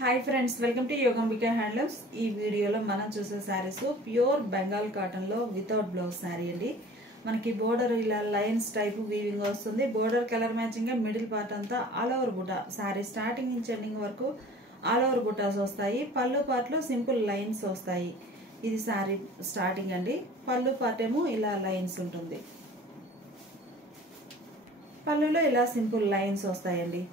Hi friends, welcome to Yogambika handlooms. ఈ వీడియోలో మనం చూసే శారీస్ ప్యూర్ బెంగాల్ కాటన్లో వితౌట్ బ్లౌజ్ శారీ అండి. మనకి బోర్డర్ ఇలా లైన్స్ టైప్ వీవింగ్ వస్తుంది. Border colour matching middle part అంతా ఆల్ ఓవర్ బుటా, శారీ స్టార్టింగ్ నుంచి ఎండింగ్ వరకు ఆల్ ఓవర్ బుటాస్ వస్తాయి. పళ్ళు పార్ట్లో సింపుల్ లైన్స్ వస్తాయి. ఇది శారీ స్టార్టింగ్ అండి. పళ్ళు పార్ట్ ఏమో ఇలా లైన్స్ ఉంటుంది. పళ్ళులో ఇలా సింపుల్ లైన్స్ వస్తాయండి.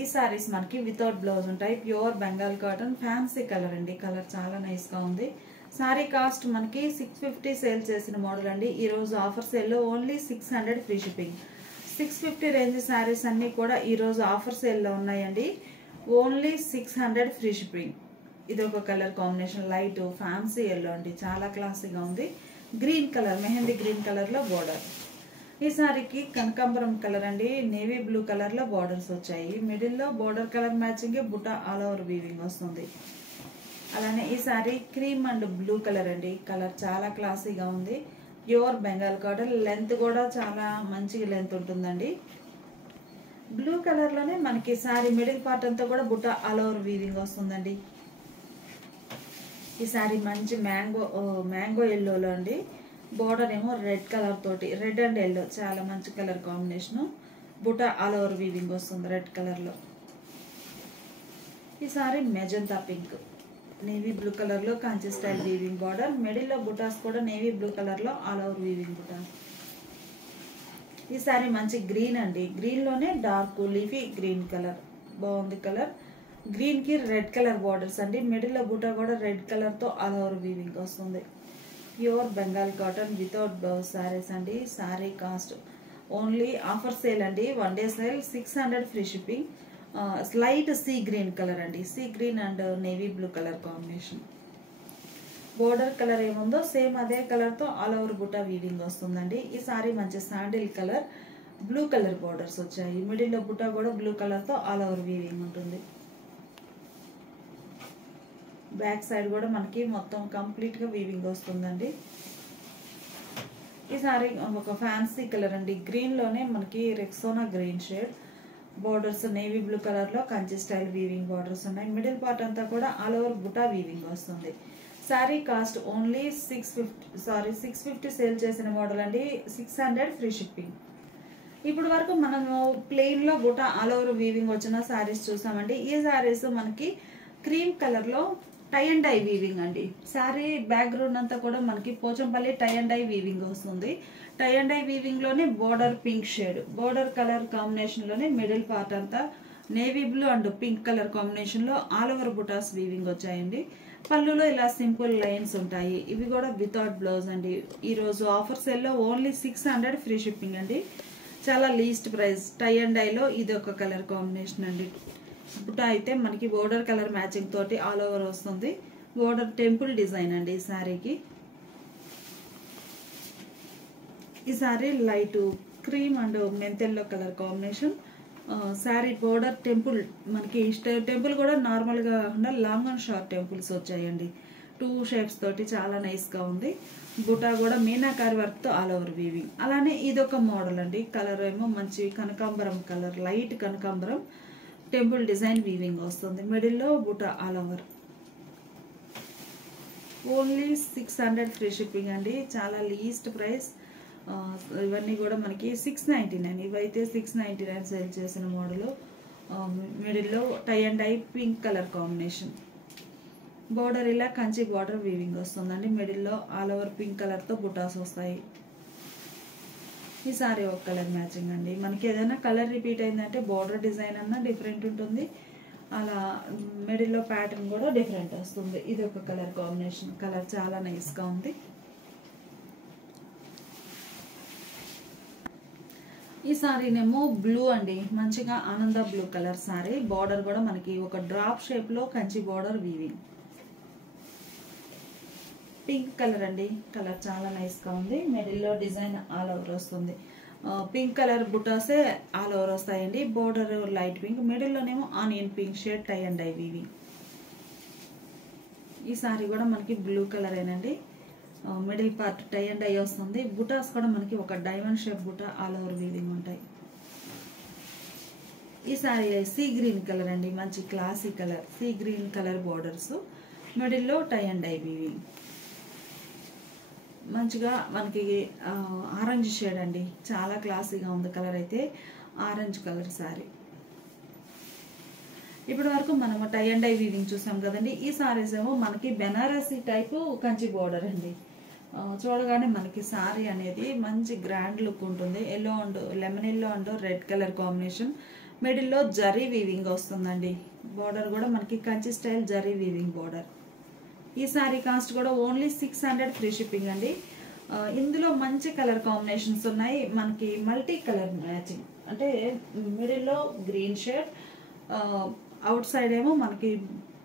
ఈ సారీస్ మనకి వితౌట్ బ్లౌజ్ ఉంటాయి. Pure Bengal cotton, fancy colour అండి. కలర్ చాలా నైస్ గా ఉంది. సారీ కాస్ట్ మనకి 650 సేల్ చేసిన మోడల్ అండి. ఈ రోజు ఆఫర్ సేల్లో only 600 free shipping. 650 range saris అన్ని కూడా ఈ రోజు ఆఫర్ సేల్లో ఉన్నాయండి. Only 600 free shipping. ఇది ఒక colour combination, light fancy yellow అండి. చాలా క్లాసీగా ఉంది. Green colour, mehndi green colour లో బోర్డర్. ఈ సారీకి కనకాంబరం కలర్ అండి, నేవీ బ్లూ కలర్ లో బార్డర్స్ వచ్చాయి. మిడిల్ లో బోర్డర్ కలర్ మ్యాచింగ్ బుటా ఆల్ ఓవర్ వీవింగ్ వస్తుంది. అలానే ఈ sari cream and blue colour అండి. కలర్ చాలా క్లాసీగా ఉంది. ప్యూర్ బెంగాల్ కాటన్, లెంత్ కూడా చాలా మంచిగా లెంత్ ఉంటుందండి. బ్లూ కలర్ లోనే మనకి సారీ మిడిల్ పార్ట్ అంతా కూడా బుటా ఆల్ ఓవర్ వీవింగ్ వస్తుందండి. ఈ సారీ మంచి మ్యాంగో ఎల్లోలో అండి. బోర్డర్ ఏమో రెడ్ కలర్ తోటి, రెడ్ అండ్ ఎల్లో చాలా మంచి కలర్ కాంబినేషన్. బుటా ఆల్ ఓవర్ వీవింగ్ వస్తుంది రెడ్ కలర్ లో. ఈ sari magenta pink, navy blue colour లో Kanchi style weaving border. Middle లో బుటాస్ కూడా నేవీ బ్లూ కలర్ లో ఆల్ ఓవర్ వీవింగ్ బుటాస్. ఈ సారీ మంచి గ్రీన్ అండి. గ్రీన్ లోనే డార్క్ లీఫీ గ్రీన్ కలర్, బాగుంది కలర్. గ్రీన్ కి రెడ్ కలర్ బార్డర్స్ అండి. మిడిల్ లో బుటా కూడా రెడ్ కలర్ తో ఆల్ ఓవర్ వీవింగ్ వస్తుంది. Pure Bengal cotton without blouse saris అండి. Sari cost only offer sale అండి, one day sale, 600 free shipping. Light sea green colour అండి. Sea green and navy blue colour combination. Border colour ఏముందో same అదే colour తో all over బుటా weaving వస్తుందండి. ఈ సారీ మంచి sandal colour, blue colour borders వచ్చాయి. మిడిల్ లో బుటా కూడా బ్లూ కలర్ తో ఆల్ ఓవర్ వీవింగ్ ఉంటుంది. బ్యాక్ సైడ్ కూడా మనకి మొత్తం కంప్లీట్ గా వీవింగ్ వస్తుందండి. ఈ సారీ ఒక ఫ్యాన్సీ కలర్ అండి. గ్రీన్ లోనే మనకి Rexona green shade, borders navy blue colour లో కంచి స్టైల్ వీవింగ్ బోర్డర్స్ ఉన్నాయి. మిడిల్ పార్ట్ అంతా కూడా ఆల్ ఓవర్ బుటా వీవింగ్ వస్తుంది. సారీ కాస్ట్ ఓన్లీ 650 సేల్ చేసిన మోడల్ అండి. 600 ఫ్రీ షిప్పింగ్. ఇప్పుడు వరకు మనము ప్లెయిన్ లో బుటా ఆల్ ఓవర్ వీవింగ్ వచ్చిన సారీస్ చూసామండి. ఈ సారీస్ మనకి క్రీమ్ కలర్ లో టై అండ్ డై వీవింగ్ అండి. శారీ బ్యాక్గ్రౌండ్ అంతా కూడా మనకి Pochampally tie and dye weaving వస్తుంది. టై అండ్ డై వీవింగ్ లోనే border pink shade, border colour combination లోనే మిడిల్ పార్ట్ అంతా navy blue and pink colour combination లో ఆల్ ఓవర్ బుటాస్ వీవింగ్ వచ్చాయండి. పళ్ళులో ఇలా సింపుల్ లైన్స్ ఉంటాయి. ఇవి కూడా వితౌట్ బ్లౌజ్ అండి. ఈ రోజు ఆఫర్ సేల్ లో ఓన్లీ 600 ఫ్రీ షిప్పింగ్ అండి. చాలా లీస్ట్ ప్రైస్. టై అండ్ డైలో ఇది ఒక కలర్ కాంబినేషన్ అండి. బుటా అయితే మనకి బోర్డర్ కలర్ మ్యాచింగ్ తోటి ఆల్ ఓవర్ వస్తుంది. బోర్డర్ టెంపుల్ డిజైన్ అండి ఈ శారీకి. ఈ శారీ లైట్ క్రీమ్ అండ్ మెంతెల్లో colour combination. Sari border temple, మనకి టెంపుల్ కూడా నార్మల్ గా లాంగ్ అండ్ షార్ట్ టెంపుల్స్ వచ్చాయండి. 2 షేప్స్ తోటి చాలా నైస్ గా ఉంది. బుటా కూడా మీనాకారి వర్క్ తో ఆల్ ఓవర్ వీవింగ్. అలానే ఇదొక మోడల్ అండి. కలర్ ఏమో మంచి కనకాంబరం కలర్, లైట్ కనకాంబరం, టెంపుల్ డిజైన్ వీవింగ్ వస్తుంది. మిడిల్ లో బుటా all over. Only 600 free shipping అండి. చాలా లీస్ట్ ప్రైస్. ఇవన్నీ కూడా మనకి 699. ఇవైతే 699 సేల్ చేసిన మోడల్. మిడిల్ లో tie and dye pink colour combination. Border ఇలా కంచి బోర్డర్ వీవింగ్ వస్తుందండి. మిడిల్ లో ఆల్ ఓవర్ పింక్ కలర్ తో బుటాస్ వస్తాయి. ఈ సారీ ఒక కలర్ మ్యాచింగ్ అండి. మనకి ఏదైనా కలర్ రిపీట్ అయిందంటే బోర్డర్ డిజైన్ అన్నా డిఫరెంట్ ఉంటుంది. అలా మిడిల్ లో ప్యాటర్న్ కూడా డిఫరెంట్ వస్తుంది. ఇది ఒక కలర్ కాంబినేషన్. కలర్ చాలా నైస్ గా ఉంది. ఈ సారీనేమో బ్లూ అండి. మంచిగా ఆనంద బ్లూ కలర్ సారీ. బోర్డర్ కూడా మనకి ఒక డ్రాప్ షేప్ లో Kanchi border weaving. Pink colour అండి. కలర్ చాలా నైస్ గా ఉంది. మిడిల్ లో డిజైన్ ఆల్ ఓవర్ వస్తుంది. పింక్ కలర్ బుటాసే ఆల్ ఓవర్ వస్తాయండి. బోర్డర్ లైట్ పింక్, మిడిల్ లోనేమో onion pink shade tie and dye weaving. ఈ సారీ కూడా మనకి బ్లూ కలర్ ఏనండి. Middle part tie and dye వస్తుంది. బుటాస్ కూడా మనకి ఒక డైమండ్ షేప్ బుటా ఆల్ ఓవర్ వీవింగ్ ఉంటాయి. ఈ సారీ సీ గ్రీన్ కలర్ అండి, మంచి classy colour, see green colour borders, మిడిల్లో టై అండ్ డై వీవింగ్. మంచిగా మనకి ఆరెంజ్ షేడ్ అండి, చాలా క్లాసీగా ఉంది కలర్ అయితే, ఆరెంజ్ కలర్ సారీ. ఇప్పటి వరకు మనము టై అండ్ డై వీవింగ్ చూసాం కదండి. ఈ సారీస్ ఏమో మనకి బెనారసీ టైపు కంచి బోర్డర్ అండి. చూడగానే మనకి సారీ అనేది మంచి గ్రాండ్ లుక్ ఉంటుంది. Yellow and lemon yellow and red colour combination, మిడిల్లో జరీ వీవింగ్ వస్తుందండి. బోర్డర్ కూడా మనకి Kanchi style zari weaving border. ఈ సారీ కాస్ట్ కూడా ఓన్లీ 600 ఫ్రీ షిప్పింగ్ అండి. ఇందులో మంచి కలర్ కాంబినేషన్స్ ఉన్నాయి, మనకి మల్టీ కలర్ మ్యాచింగ్, అంటే మిడిల్లో గ్రీన్ షేడ్, అవుట్ సైడ్ ఏమో మనకి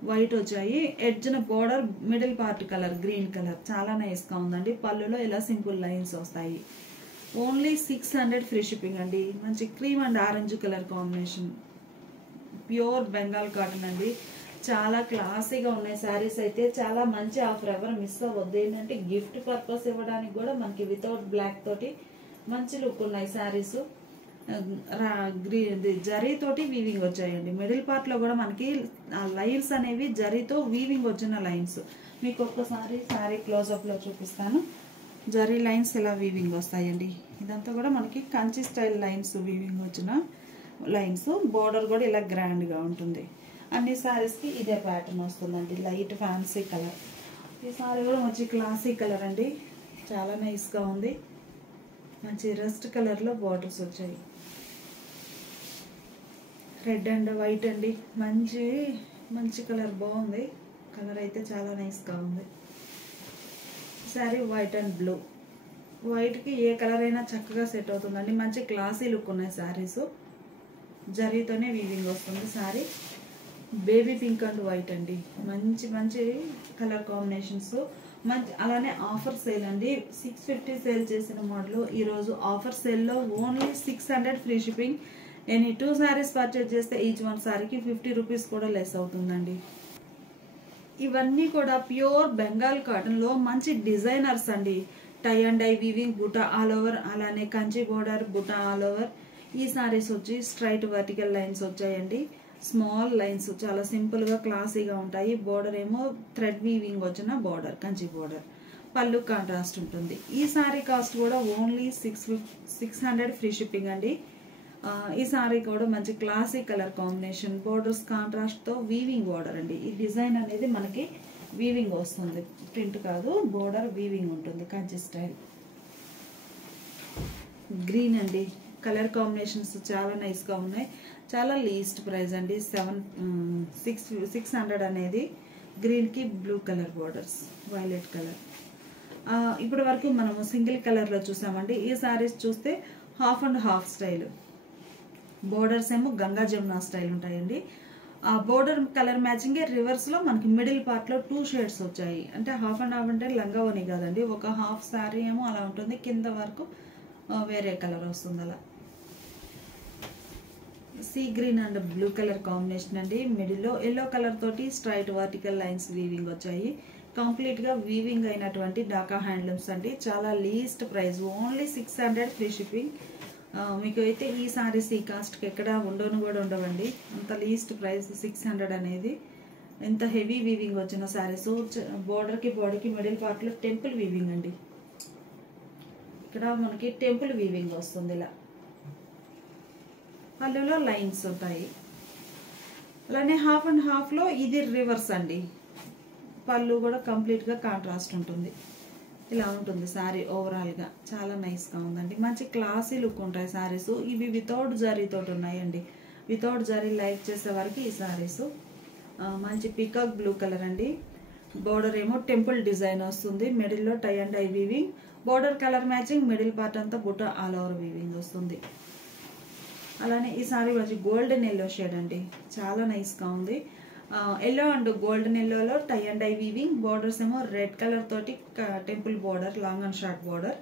వైట్ వచ్చాయి, ఎడ్జ్న border middle part colour green colour, చాలా నైస్గా ఉందండి. పళ్ళులో ఇలా సింపుల్ లైన్స్ వస్తాయి. ఓన్లీ 600 ఫ్రీ షిప్పింగ్ అండి. మంచి cream and orange colour combination, pure Bengal cotton అండి. చాలా క్లాసీగా ఉన్నాయి శారీస్ అయితే, చాలా మంచి ఆఫర్, ఎవరు మిస్ అవ్వద్దు. ఏంటంటే గిఫ్ట్ పర్పస్ ఇవ్వడానికి కూడా మనకి వితౌట్ బ్లాక్ తోటి మంచి లుక్ ఉన్నాయి శారీస్. జరీతోటి వీవింగ్ వచ్చాయండి. మిడిల్ పార్ట్లో కూడా మనకి లైన్స్ అనేవి జరీతో వీవింగ్ వచ్చిన లైన్స్. మీకు ఒక్కసారి శారీ క్లోజప్లో చూపిస్తాను. జరీ లైన్స్ ఇలా వీవింగ్ వస్తాయండి. ఇదంతా కూడా మనకి కంచి స్టైల్ లైన్స్, వీవింగ్ వచ్చిన లైన్స్. బోర్డర్ కూడా ఇలా గ్రాండ్గా ఉంటుంది. అన్ని శారీస్కి ఇదే ప్యాటర్న్ వస్తుందండి, లైట్ ఫ్యాన్సీ కలర్. ఈ సారీ కూడా మంచి క్లాసీ కలర్ అండి, చాలా నైస్గా ఉంది. మంచి రస్ట్ కలర్లో బార్డర్స్ వచ్చాయి, రెడ్ అండ్ వైట్ అండి. మంచి కలర్, బాగుంది కలర్ అయితే, చాలా నైస్గా ఉంది. శారీ వైట్ అండ్ బ్లూ, వైట్కి ఏ కలర్ అయినా చక్కగా సెట్ అవుతుందండి. మంచి క్లాసీ లుక్ ఉన్నాయి శారీస్. జరీతోనే వీవింగ్ వస్తుంది sari. Baby pink and white అండి, మంచి కలర్ కాంబినేషన్స్. అలానే ఆఫర్ సేల్ అండి, 650 సేల్ చేసిన మోడల్ ఈరోజు ఆఫర్ సేల్లో only 600 free shipping. Any 2 saris purchase చేస్తే ఈచ్ వన్ శారీకి 50 రూపీస్ కూడా లెస్ అవుతుందండి. ఇవన్నీ కూడా ప్యూర్ బెంగాల్ కాటన్లో మంచి డిజైనర్స్ అండి. టై అండ్ డై వీవింగ్, బుటా ఆల్ ఓవర్, అలానే కంచి బోర్డర్, బుటా ఆల్ ఓవర్. ఈ శారీస్ వచ్చి స్ట్రైట్ వర్టికల్ లైన్స్ వచ్చాయండి, స్మాల్ లైన్స్, చాలా సింపుల్గా క్లాసీగా ఉంటాయి. బోర్డర్ ఏమో థ్రెడ్ వీవింగ్ వచ్చిన బోర్డర్, కంచి బోర్డర్. పళ్ళు కాంట్రాస్ట్ ఉంటుంది. ఈ శారీ కాస్ట్ కూడా ఓన్లీ 600 ఫ్రీ షిప్పింగ్ అండి. ఈ సారీ కూడా మంచి క్లాసీ కలర్ కాంబినేషన్, బోర్డర్స్ కాంట్రాస్ట్తో వీవింగ్ బోర్డర్ అండి. ఈ డిజైన్ అనేది మనకి వీవింగ్ వస్తుంది, ప్రింట్ కాదు, బోర్డర్ వీవింగ్ ఉంటుంది, కంచి స్టైల్. గ్రీన్ అండి, కలర్ కాంబినేషన్స్ చాలా నైస్గా ఉన్నాయి. చాలా లీస్ట్ ప్రైస్ అండి, 600 అనేది. గ్రీన్కి blue colour borders, violet colour. ఇప్పటి వరకు మనము సింగిల్ కలర్లో చూసామండి. ఈ సారీస్ చూస్తే half and half style, borders ఏమో గంగా జమున స్టైల్ ఉంటాయండి. ఆ బోర్డర్ కలర్ మ్యాచింగే రివర్స్లో మనకి మిడిల్ పార్ట్లో 2 షేడ్స్ వచ్చాయి. అంటే హాఫ్ అండ్ హాఫ్ అంటే లంగా ఓని కాదండి, ఒక హాఫ్ శారీ ఏమో అలా ఉంటుంది, కింద వరకు వేరే కలర్ వస్తుంది. అలా see green and blue colour combination అండి. మిడిల్లో ఎల్లో కలర్ తోటి స్ట్రైట్ వర్టికల్ లైన్స్ వీవింగ్ వచ్చాయి. కంప్లీట్గా వీవింగ్ అయినటువంటి డాకా హ్యాండ్లూమ్స్ అండి. చాలా least price, only 600 free shipping. మీకు అయితే ఈ సారీస్ ఈ కాస్ట్కి ఎక్కడ ఉండను కూడా ఉండవండి, అంత లీస్ట్ ప్రైస్ 600 అనేది. ఎంత హెవీ వీవింగ్ వచ్చిన శారీస్. బోర్డర్కి బాడీకి మిడిల్ పార్ట్లో టెంపుల్ వీవింగ్ అండి. ఇక్కడ మనకి టెంపుల్ వీవింగ్ వస్తుంది ఇలా, పళ్ళులో లైన్స్ ఉంటాయి. అలానే హాఫ్ అండ్ హాఫ్లో ఇది రివర్స్ అండి, పళ్ళు కూడా కంప్లీట్గా కాంట్రాస్ట్ ఉంటుంది. ఇలా ఉంటుంది శారీ ఓవరాల్గా, చాలా నైస్గా ఉందండి. మంచి క్లాసీ లుక్ ఉంటాయి శారీస్. ఇవి వితౌట్ జరీతో ఉన్నాయండి, వితౌట్ జరీ లైక్ చేసే వరకు ఈ శారీస్. మంచి పీకాక్ బ్లూ కలర్ అండి. బోర్డర్ ఏమో టెంపుల్ డిజైన్ వస్తుంది, మిడిల్లో tie and dye weaving, border colour matching, middle part అంతా బుట్ట ఆల్ ఓవర్ వీవింగ్ వస్తుంది. అలానే ఈ సారీ వచ్చి గోల్డెన్ ఎల్లో షేడ్ అండి, చాలా నైస్గా ఉంది. ఎల్లో అండ్ గోల్డెన్ ఎల్లోలో tie and dye weaving, borders ఏమో రెడ్ కలర్ తోటి temple border, long and short border,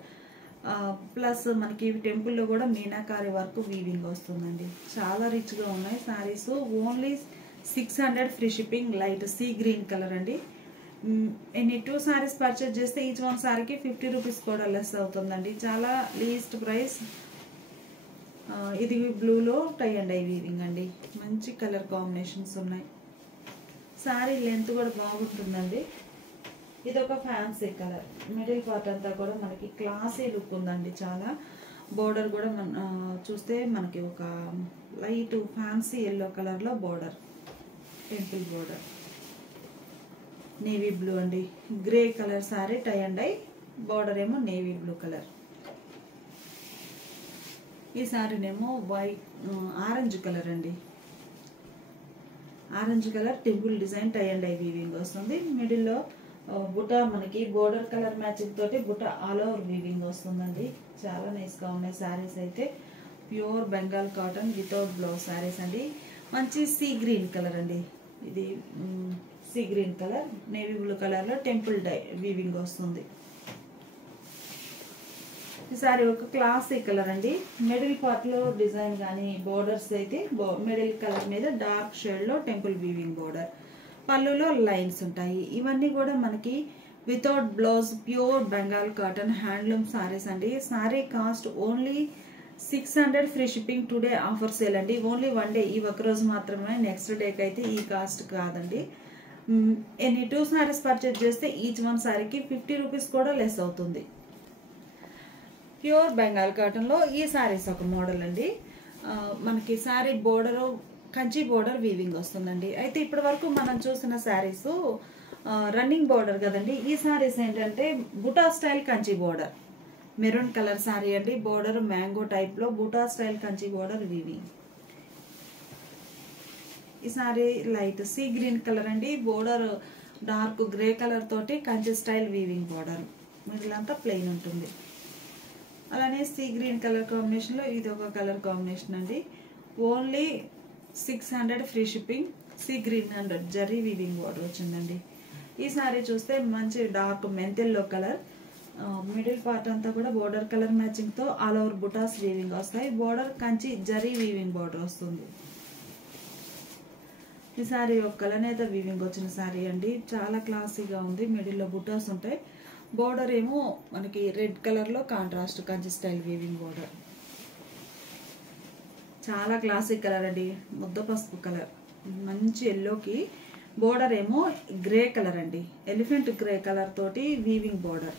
plus మనకి టెంపుల్లో కూడా మీనాకారి వరకు వీవింగ్ వస్తుందండి. చాలా రిచ్గా ఉన్నాయి saris. Only 600 free shipping. Light sea green colour అండి. ఎన్ని 2 శారీస్ పర్చేజ్ చేస్తే ఈచ్ వన్ శారీకి 50 రూపీస్ కూడా లెస్ అవుతుందండి. చాలా లీస్ట్ ప్రైస్. ఇది బ్లూలో టై అండ్ ఐ వీవింగ్ అండి. మంచి కలర్ కాంబినేషన్స్ ఉన్నాయి. శారీ లెంత్ కూడా బాగుంటుందండి. ఇది ఒక ఫ్యాన్సీ కలర్. మిడిల్ పార్ట్ అంతా కూడా మనకి క్లాసీ లుక్ ఉందండి. చాలా బోర్డర్ కూడా చూస్తే మనకి ఒక లైట్ ఫ్యాన్సీ ఎల్లో కలర్లో border, temple border. Navy blue అండి. Grey colour sari tie and dye, border ఏమో నేవీ బ్లూ కలర్. ఈ శారీనేమో వైట్ ఆరెంజ్ కలర్ అండి. Orange colour temple design tie and dye weaving వస్తుంది. మిడిల్లో బుటా మనకి బోర్డర్ కలర్ మ్యాచింగ్ తోటి బుటా ఆల్ ఓవర్ వీవింగ్ వస్తుందండి. చాలా నైస్గా ఉన్నాయి శారీస్ అయితే. Pure Bengal cotton without blouse saris అండి. మంచి సీ గ్రీన్ కలర్ అండి. ఇది sea green colour, navy blue కలర్లో టెంపుల్ డై వీవింగ్ వస్తుంది. ఈ సారీ ఒక క్లాసీ కలర్ అండి. మిడిల్ పార్ట్లో డిజైన్ కానీ బోర్డర్స్ అయితే మిడిల్ కలర్ మీద డార్క్ షేడ్లో టెంపుల్ వీవింగ్ బోర్డర్, పళ్ళులో లైన్స్ ఉంటాయి. ఇవన్నీ కూడా మనకి without blouse pure Bengal cotton handloom saris అండి. Sari cost only 600 free shipping. Today offer sale అండి. ఓన్లీ 1 డే, ఈ ఒక్కరోజు మాత్రమే. నెక్స్ట్ డేకి అయితే ఈ కాస్ట్ కాదండి. ఎనీ 2 సారీస్ పర్చేజ్ చేస్తే ఈచ్ 1 సారీకి 50 రూపీస్ కూడా లెస్ అవుతుంది. ప్యూర్ బెంగాల్ కాటన్లో ఈ సారీస్ ఒక మోడల్ అండి. మనకి sorry border Kanchi border weaving వస్తుందండి. అయితే ఇప్పటి వరకు మనం చూసిన శారీస్ రన్నింగ్ బోర్డర్ కదండి. ఈ శారీస్ ఏంటంటే బుటా style Kanchi border, maroon colour sari అండి. బోర్డర్ మ్యాంగో టైప్లో బుటా స్టైల్ కంచి బోర్డర్ వీవింగ్. ఈ sari light sea green colour అండి. బోర్డర్ డార్క్ గ్రే కలర్ తోటి Kanchi style weaving border, middle అంతా ప్లెయిన్ ఉంటుంది. అలానే సీ గ్రీన్ కలర్ కాంబినేషన్లో ఇది ఒక కలర్ కాంబినేషన్ అండి. Only 600 free shipping. Sea green and zari weaving border వచ్చిందండి. ఈ సారీ చూస్తే మంచి డార్క్ మెంతెల్లో కలర్, మిడిల్ పార్ట్ అంతా కూడా బోర్డర్ కలర్ మ్యాచింగ్తో ఆల్ ఓవర్ బుటాస్ వీవింగ్ వస్తాయి. Border Kanchi zari weaving border వస్తుంది. ఈ సారీ ఒక కలనేత వీవింగ్ వచ్చిన సారీ అండి. చాలా క్లాసీగా ఉంది. మిడిల్లో బుటాస్ ఉంటాయి. బోర్డర్ ఏమో మనకి రెడ్ కలర్లో contrast Kanchi style weaving border. చాలా క్లాసిక్ కలర్ అండి. ముద్ద పసుపు కలర్, మంచి ఎల్లోకి బోర్డర్ ఏమో గ్రే కలర్ అండి. ఎలిఫెంట్ గ్రే కలర్ తోటి వీవింగ్ బోర్డర్.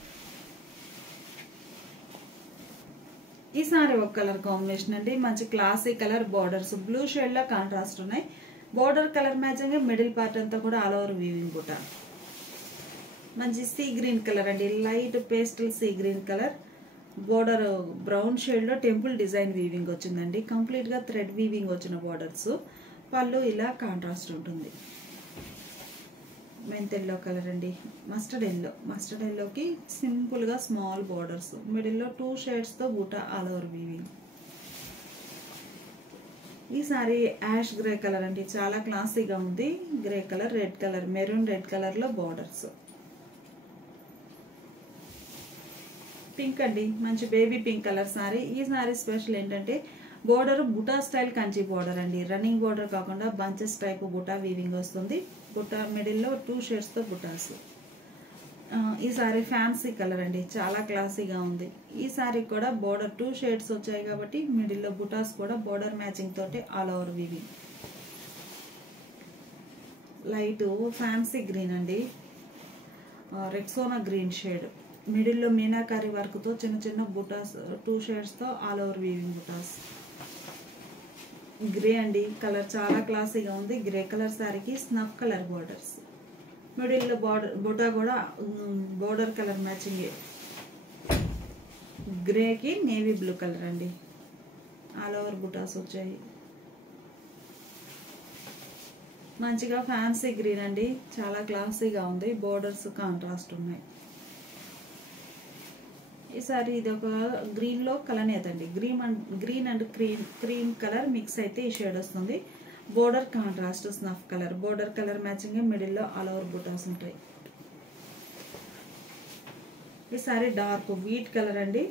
ఈ సారీ ఒక కలర్ కాంబినేషన్ అండి. మంచి క్లాసిక్ కలర్ బోర్డర్స్ బ్లూ షేడ్లో కాంట్రాస్ట్ ఉన్నాయి. Border colour matching middle part అంతా కూడా ఆల్ ఓవర్ వీవింగ్ బుట్ట. మంచి సీ గ్రీన్ కలర్ అండి. Light pastel see green colour. Border brown షేడ్లో టెంపుల్ డిజైన్ వీవింగ్ వచ్చిందండి. కంప్లీట్గా థ్రెడ్ వీవింగ్ వచ్చిన బోర్డర్స్. పళ్ళు ఇలా కాంట్రాస్ట్ ఉంటుంది. మెంత్ ఎల్లో కలర్ అండి. మస్టర్డ్ ఎల్లోకి సింపుల్గా స్మాల్ బోర్డర్స్. మిడిల్లో 2 షేడ్స్తో బూటా ఆల్ ఓవర్ వీవింగ్. ఈ సారీ యాష్ గ్రే కలర్ అండి. చాలా క్లాసీగా ఉంది. Grey colour, red colour, maroon red కలర్లో బోర్డర్స్. పింక్ అండి. మంచి బేబీ పింక్ కలర్ సారీ. ఈ సారీ స్పెషల్ ఏంటంటే బోర్డర్ బుటా స్టైల్ కంచి బోర్డర్ అండి. రన్నింగ్ బోర్డర్ కాకుండా బంచెస్ టైప్ బుటా వీవింగ్ వస్తుంది. బుటా మిడిల్లో 2 షేడ్స్తో బుటాస్. ఈ సారీ ఫ్యాన్సీ కలర్ అండి. చాలా క్లాసీగా ఉంది. ఈ సారీ కూడా బోర్డర్ 2 షేడ్స్ వచ్చాయి కాబట్టి మిడిల్లో బుటాస్ కూడా బోర్డర్ మ్యాచింగ్ తోటి all over weaving. Light fancy green అండి. Rexona green shade. మిడిల్లో మీనాకారి వర్క్తో చిన్న చిన్న బుటాస్ 2 షేడ్స్తో ఆల్ ఓవర్ వీవింగ్ బుటాస్. గ్రే అండి. కలర్ చాలా క్లాసీగా ఉంది. గ్రే కలర్ శారీకి స్నఫ్ కలర్ బోర్డర్స్. మిడిల్లో బుటా కూడా బోర్డర్ కలర్ మ్యాచింగ్. గ్రేకి నేవీ బ్లూ కలర్ అండి. ఆల్ ఓవర్ బుటాస్ వచ్చాయి. మంచిగా ఫ్యాన్సీ గ్రీన్ అండి. చాలా క్లాసీగా ఉంది. బోర్డర్స్ కాంట్రాస్ట్ ఉన్నాయి. ఈసారి ఇది ఒక గ్రీన్లో కలనేత అండి. Green and cream colour mix అయితే ఈ షేడ్ వస్తుంది. Border contrast snuff colour. Border colour matching మిడిల్లో ఆల్ ఓవర్ బుటాస్ ఉంటాయి. ఈసారి డార్క్ వీట్ కలర్ అండి.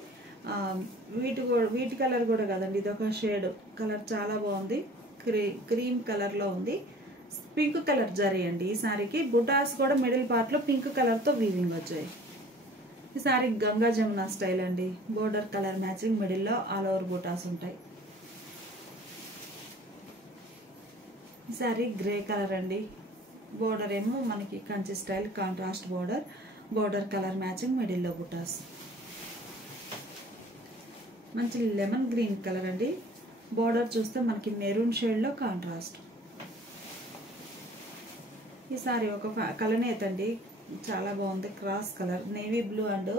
వీట్ కలర్ కూడా కదండి, ఇది ఒక షేడ్ కలర్. చాలా బాగుంది. క్రీమ్ కలర్లో ఉంది. పింక్ కలర్ జరీ అండి. ఈ సారీకి బుటాస్ కూడా మిడిల్ పార్ట్లో పింక్ కలర్తో వీవింగ్ వచ్చాయి. ఈ సారీ గంగా జమున స్టైల్ అండి. బోర్డర్ కలర్ మ్యాచింగ్ మిడిల్లో ఆల్ ఓవర్ బుటాస్ ఉంటాయి. ఈ సారీ గ్రే కలర్ అండి. బోర్డర్ ఏమో మనకి Kanchi style contrast border colour matching, మిడిల్లో బుటాస్. మంచి లెమన్ గ్రీన్ కలర్ అండి. బోర్డర్ చూస్తే మనకి మెరూన్ షేడ్లో కాంట్రాస్ట్. ఈ సారీ ఒక కలనేత అండి, చాలా బాగుంది. Cross colour navy blue and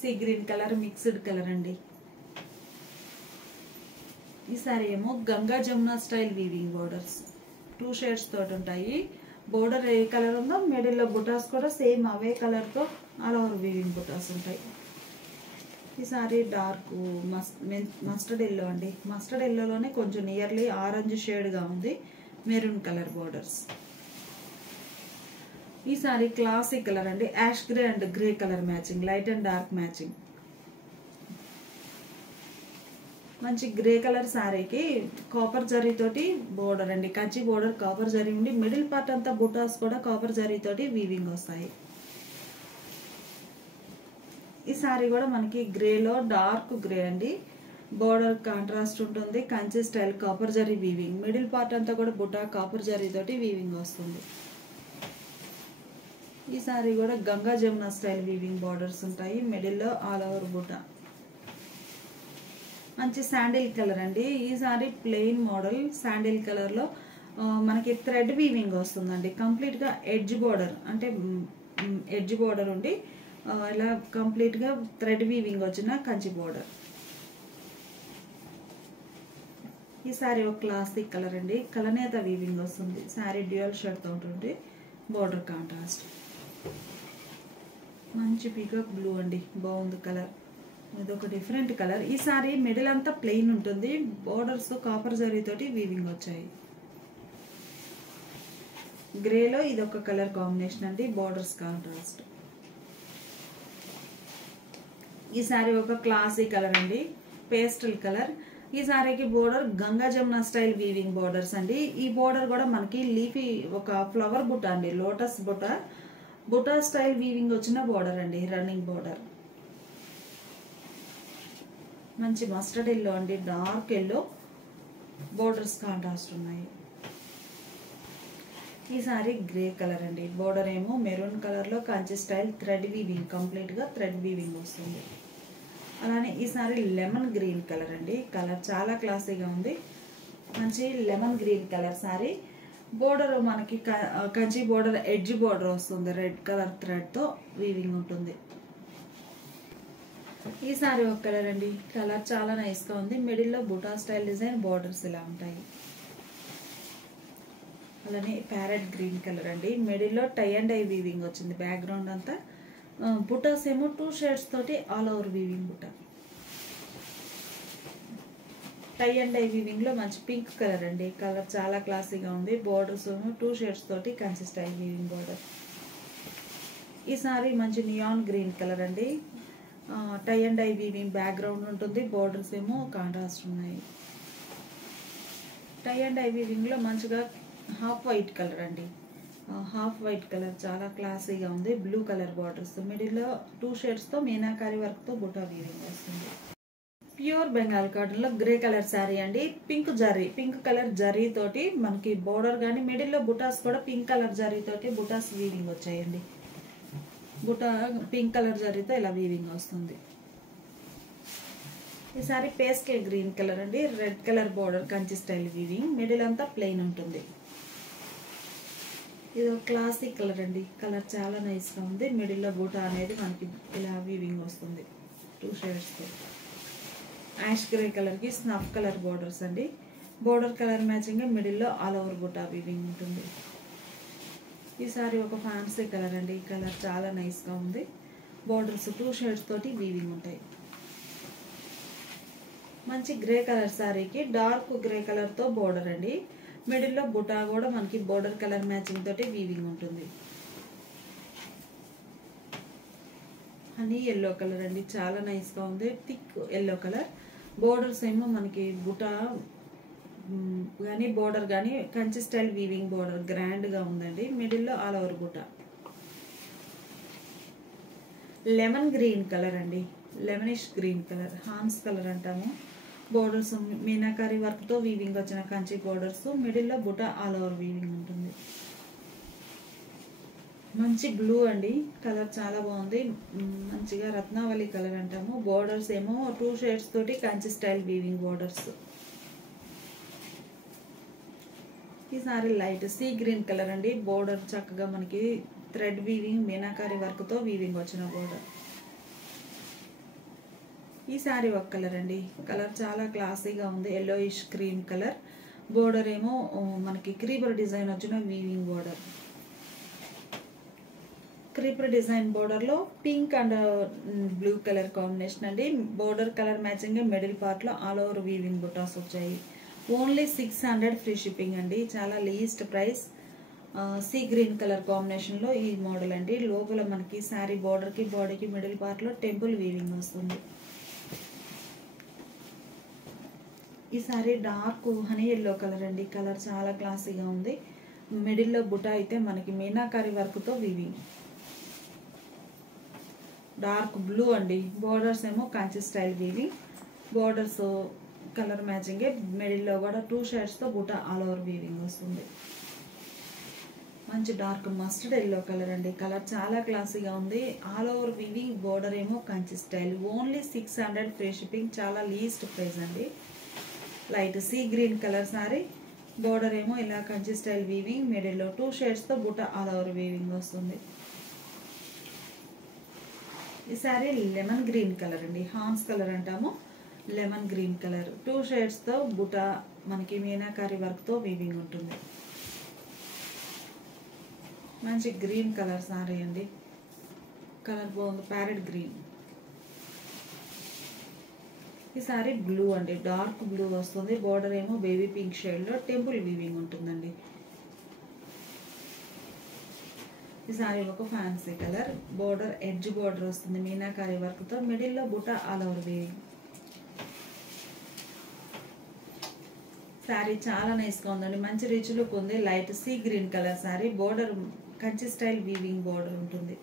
see green colour mixed colour అండి. ఈ సారీ ఏమో Ganga Jamuna style weaving borders 2 shades తోటి ఉంటాయి. బోర్డర్ ఏ కలర్ ఉందో మిడిల్లో బుటాస్ కూడా సేమ్ అవే కలర్తో ఆల్ ఓవర్ వీవింగ్ బుటాస్ ఉంటాయి. ఈ సారీ డార్క్ మస్టర్డ్ ఎల్లో అండి. మస్టర్డ్ ఎల్లోలోనే కొంచెం నియర్లీ ఆరెంజ్ షేడ్గా ఉంది, మెరూన్ కలర్ బోర్డర్స్. ఈ సారీ క్లాసిక్ కలర్ అండి, ash grey and grey colour matching, light and dark matching. మంచి గ్రే కలర్ సారీకి కాపర్ జరీ తోటి బోర్డర్ అండి, కంచి బోర్డర్ కాపర్ జరీ ఉండి మిడిల్ పార్ట్ అంతా బుటాస్ కూడా కాపర్ జరీ తోటి వీవింగ్ వస్తాయి. ఈ సారీ కూడా మనకి గ్రేలో డార్క్ గ్రే అండి. బోర్డర్ కాంట్రాస్ట్ ఉంటుంది, Kanchi style copper zari weaving, middle part అంతా కూడా బుటా కాపర్ జరీ తోటి వీవింగ్ వస్తుంది. ఈ సారీ కూడా Ganga Jamuna style weaving borders ఉంటాయి, మిడిల్లో ఆల్ ఓవర్ బుటా. మంచి శాండిల్ కలర్ అండి. ఈ సారీ ప్లెయిన్ మోడల్ శాండిల్ కలర్లో మనకి థ్రెడ్ వీవింగ్ వస్తుందండి. కంప్లీట్గా ఎడ్జ్ బోర్డర్ అంటే ఎడ్జ్ బోర్డర్ ఉండి ఇలా కంప్లీట్గా థ్రెడ్ వీవింగ్ వచ్చిన కంచి బోర్డర్. ఈ సారీ ఒక క్లాసిక్ కలర్ అండి, కలనేత వీవింగ్ వస్తుంది. సారీ డ్యూయల్ షర్ట్తో ఉంటుంది, బోర్డర్ కాంట్రాస్ట్. మంచి పీకాక్ బ్లూ అండి, బాగుంది కలర్. ఇది ఒక డిఫరెంట్ కలర్. ఈ సారీ మిడిల్ అంతా ప్లెయిన్ ఉంటుంది, బోర్డర్స్ కాపర్ జరీతోటి వీవింగ్ వచ్చాయి. గ్రేలో ఇది ఒక కలర్ కాంబినేషన్ అండి, బోర్డర్స్ కాంట్రాస్ట్. ఈ సారీ ఒక క్లాసిక్ కలర్ అండి, పేస్టల్ కలర్. ఈ సారీకి border Ganga Jamuna style weaving borders అండి. ఈ బోర్డర్ కూడా మనకి లీఫీ ఒక ఫ్లవర్ బుట్ట అండి, లోటస్ బుటా స్టైల్ వీవింగ్ వచ్చిన బోర్డర్ అండి, రన్నింగ్ బోర్డర్. మంచి మస్టర్డ్ ఎల్లో అండి, డార్క్ ఎల్లో, బోర్డర్స్ కాంట్రాస్ట్ ఉన్నాయి. ఈ సారీ గ్రే కలర్ అండి, బోర్డర్ ఏమో మెరూన్ కలర్లో కంచి స్టైల్ థ్రెడ్ వీవింగ్, కంప్లీట్గా థ్రెడ్ వీవింగ్ వస్తుంది. అలానే ఈ సారీ లెమన్ గ్రీన్ కలర్ అండి, కలర్ చాలా క్లాసీగా ఉంది. మంచి lemon green colour sorry. Border మనకి కంచి బోర్డర్ ఎడ్జ్ బోర్డర్ వస్తుంది, రెడ్ కలర్ థ్రెడ్తో వీవింగ్ ఉంటుంది. ఈ సారీ ఒక కలర్ అండి, కలర్ చాలా నైస్గా ఉంది. మిడిల్లో బుటా స్టైల్ డిజైన్, బోర్డర్స్ ఇలా ఉంటాయి. అలానే ప్యారెట్ గ్రీన్ కలర్ అండి, మిడిల్లో టై అండ్ ఐ వీవింగ్ వచ్చింది, బ్యాక్గ్రౌండ్ అంతా బుటాస్ ఏమో 2 షేడ్స్ తోటి ఆల్ ఓవర్ వీవింగ్ బుటా. టై అండ్ ఐ వీవింగ్ లో మంచి పింక్ కలర్ అండి, కలర్ చాలా క్లాసీగా ఉంది. బోర్డర్స్ 2 షేడ్స్ తోటి కంచి స్టైల్ వీవింగ్ బోర్డర్. ఈ సారీ మంచి నియాన్ గ్రీన్ కలర్ అండి, tie and dye weaving background ఉంటుంది, బోర్డర్స్ ఏమో కాంట్రాస్ట్ ఉన్నాయి. టై అండ్ ఐ వీవింగ్ లో మంచిగా హాఫ్ వైట్ కలర్ అండి, హాఫ్ వైట్ కలర్ చాలా క్లాసీగా ఉంది. బ్లూ కలర్ బార్డర్స్, మిడిల్లో 2 షేడ్స్ తో మీనాకారి వర్క్ తో బుటా వీవింగ్ వస్తుంది. ప్యూర్ బెంగాల్ కాటన్ లో గ్రే కలర్ శారీ అండి, పింక్ కలర్ జరీ తోటి మనకి బోర్డర్ కానీ మిడిల్లో బుటాస్ కూడా పింక్ కలర్ జరీ తోటి బుటాస్ వీవింగ్ వచ్చాయండి. బుటా పింక్ కలర్ జరీతో ఇలా వీవింగ్ వస్తుంది. ఈ సారీ పేస్టల్ గ్రీన్ కలర్ అండి, red colour border Kanchi style weaving, middle అంతా ప్లెయిన్ ఉంటుంది. ఇది ఒక క్లాసిక్ కలర్ అండి, కలర్ చాలా నైస్గా ఉంది. మిడిల్లో బూటా అనేది మనకి ఇలా వీవింగ్ వస్తుంది 2 షేడ్స్తో. యాష్ గ్రే కలర్కి స్నఫ్ కలర్ బోర్డర్స్ అండి, బోర్డర్ కలర్ మ్యాచింగ్, మిడిల్లో ఆల్ ఓవర్ బూటా వీవింగ్ ఉంటుంది. ఈ సారీ ఒక ఫ్యాన్సీ కలర్ అండి, ఈ కలర్ చాలా నైస్గా ఉంది. బోర్డర్స్ 2 షేడ్స్ తోటి వీవింగ్ ఉంటాయి. మంచి గ్రే కలర్ సారీకి డార్క్ గ్రే కలర్తో బోర్డర్ అండి, మిడిల్లో బుటా కూడా మనకి బోర్డర్ కలర్ మ్యాచింగ్ తోటి వీవింగ్ ఉంటుంది. హనీ ఎల్లో కలర్ అండి, చాలా నైస్గా ఉంది, థిక్ ఎల్లో కలర్. బోర్డర్స్ ఏమో మనకి బుటా కానీ బోర్డర్ కానీ కంచి స్టైల్ వీవింగ్ బోర్డర్ గ్రాండ్గా ఉందండి, మిడిల్లో ఆల్ ఓవర్ బుటా. లెమన్ గ్రీన్ కలర్ అండి, లెమనిష్ గ్రీన్ కలర్, హాన్స్ కలర్ అంటాము. బోర్డర్స్ మీనాకారి వర్క్తో వీవింగ్ వచ్చిన కంచి బోర్డర్స్, మిడిల్లో బుటా ఆల్ ఓవర్ వీవింగ్ ఉంటుంది. మంచి బ్లూ అండి, కలర్ చాలా బాగుంది. మంచిగా రత్నావళి కలర్ అంటాము. బోర్డర్స్ ఏమో 2 షేడ్స్ తోటి కంచి స్టైల్ వీవింగ్ బోర్డర్స్. ఈ sorry light sea green colour అండి. బోర్డర్ చక్కగా మనకి థ్రెడ్ వీవింగ్ మీనాకారి వర్క్తో వీవింగ్ వచ్చిన బోర్డర్. ఈ సారీ ఒక కలర్ అండి, కలర్ చాలా క్లాసీగా ఉంది. Yellowish cream colour. బోర్డర్ ఏమో మనకి క్రీపర్ డిజైన్ వచ్చిన వీవింగ్ బోర్డర్. క్రీపర్ డిజైన్ బోర్డర్లో pink and blue colour combination అండి. బోర్డర్ కలర్ మ్యాచింగ్ మిడిల్ పార్ట్లో ఆల్ ఓవర్ వీవింగ్ బుటాస్ వచ్చాయి. ఓన్లీ 600 ఫ్రీ షిప్పింగ్ అండి, చాలా least price. See green colour కాంబినేషన్లో ఈ మోడల్ అండి. లోపల మనకి శారీ బోర్డర్కి బాడీకి మిడిల్ పార్ట్లో టెంపుల్ వీవింగ్ వస్తుంది. ఈ sari dark honey yellow colour అండి, కలర్ చాలా క్లాసీగా ఉంది. మిడిల్లో బుటా అయితే మనకి మీనాకారి వర్క్తో వీవింగ్. డార్క్ బ్లూ అండి, బోర్డర్స్ ఏమో Kanchi style weaving. Borders colour మ్యాచింగే, మిడిల్లో కూడా 2 షేడ్స్తో బుటా ఆల్ ఓవర్ వీవింగ్ వస్తుంది. మంచి డార్క్ మస్టర్డ్ ఎల్లో కలర్ అండి, కలర్ చాలా క్లాసీగా ఉంది. ఆల్ ఓవర్ వీవింగ్, బోర్డర్ ఏమో Kanchi style. Only 600 free shipping, చాలా లీస్ట్ ప్రైస్ అండి. Light sea green colour sorry. Border ఏమో ఇలా కంచి స్టైల్ వీవింగ్, మిడిల్లో 2 షేడ్స్తో బుటా ఆల్ ఓవర్ వీవింగ్ వస్తుంది. ఈ సారీ లెమన్ గ్రీన్ కలర్ అండి, హాన్స్ కలర్ అంటాము. లెమన్ గ్రీన్ కలర్ 2 షేడ్స్తో బుటా మనకి మీనాకారి వర్క్తో వీవింగ్ ఉంటుంది. మంచి గ్రీన్ కలర్ సారీ అండి, కలర్ బాగుంది, ప్యారెట్ గ్రీన్. ఈ సారీ బ్లూ అండి, డార్క్ బ్లూ వస్తుంది. బోర్డర్ ఏమో బేబీ పింక్ షేడ్లో టెంపుల్ వీవింగ్ ఉంటుందండి. ఈ సారీ ఒక fancy colour. Border edge border వస్తుంది మీనాకారి వర్క్తో, మిడిల్లో బుటా ఆల్ ఓవర్ వీవింగ్. శారీ చాలా నైస్గా ఉందండి, మంచి రిచ్ లుక్ ఉంది. Light sea green colour sari. Border Kanchi style weaving border ఉంటుంది.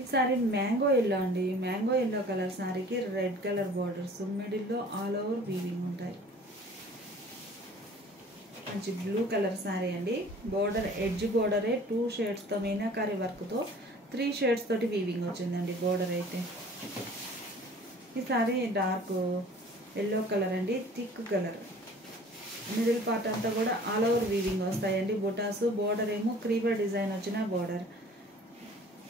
ఈ సారీ మ్యాంగో ఎల్లో అండి, మ్యాంగో ఎల్లో కలర్ శారీకి రెడ్ కలర్ బోర్డర్స్, మిడిల్లో ఆల్ ఓవర్ వీవింగ్ ఉంటాయి. మంచి బ్లూ కలర్ శారీ అండి. బోర్డర్ ఎడ్జ్ బోర్డరే 2 షేడ్స్తో మీనాకారి వర్క్తో 3 షేడ్స్ తోటి వీవింగ్ వచ్చిందండి బోర్డర్ అయితే. ఈ సారీ డార్క్ ఎల్లో కలర్ అండి, థిక్ కలర్. మిడిల్ పార్ట్ అంతా కూడా ఆల్ ఓవర్ వీవింగ్ వస్తాయండి బుటాసు. బోర్డర్ ఏమో క్రీపర్ డిజైన్ వచ్చిన బోర్డర్.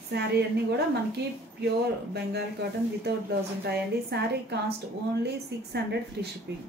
శారీ అన్నీ కూడా మనకి pure Bengal cotton without blouse ఉంటాయండి. Sari cost only 600 free shipping.